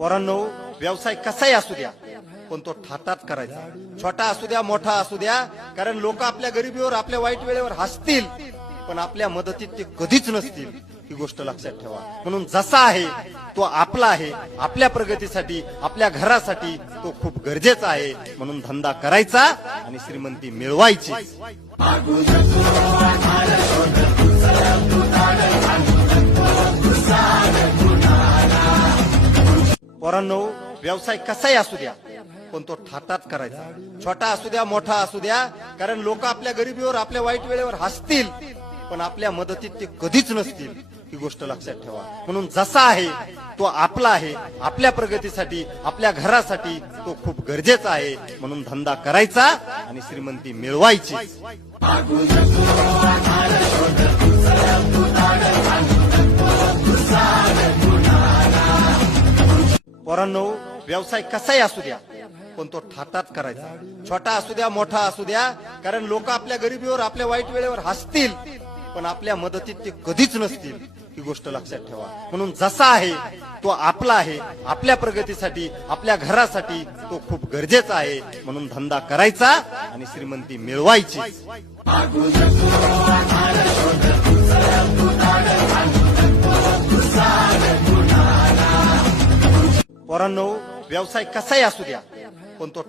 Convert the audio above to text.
पोरांनो, व्यवसाय कसाही असू द्या पण तो थाटात करायचा. छोटा असू द्या मोठा असू द्या, कारण लोक आपल्या गरिबीवर आपल्या वाईट वेळेवर हसतील पण आपल्या मदतीत ते कधीच नसतील, ही गोष्ट लक्षात ठेवा. म्हणून जसा आहे तो आपला आहे, आपल्या प्रगतीसाठी आपल्या घरासाठी तो खूप गरजेचा आहे. म्हणून धंदा करायचा आणि श्रीमंती मिळवायची. पोरांनो, व्यवसाय कसाही असू द्या पण तो थाटात करायचा. छोटा असू द्या मोठा असू द्या, कारण लोक आपल्या गरिबीवर आपल्या वाईट वेळेवर हसतील पण आपल्या मदतीत ते कधीच नसतील, ही गोष्ट लक्षात ठेवा. म्हणून जसा आहे तो आपला आहे, आपल्या प्रगतीसाठी आपल्या घरासाठी तो खूप गरजेचा आहे. म्हणून धंदा करायचा आणि श्रीमंती मिळवायची. पोरांनो, व्यवसाय कसाही असू द्या पण तो थाटात करायचा. छोटा असू द्या मोठा असू द्या, कारण लोक आपल्या गरिबीवर आपल्या वाईट वेळेवर हसतील पण आपल्या मदतीत ते कधीच नसतील, ही गोष्ट लक्षात ठेवा. म्हणून जसा आहे तो आपला आहे, आपल्या प्रगतीसाठी आपल्या घरासाठी तो खूप गरजेचा आहे. म्हणून धंदा करायचा आणि श्रीमंती मिळवायची. पोरांनो, व्यवसाय कसाही असू द्या पण तो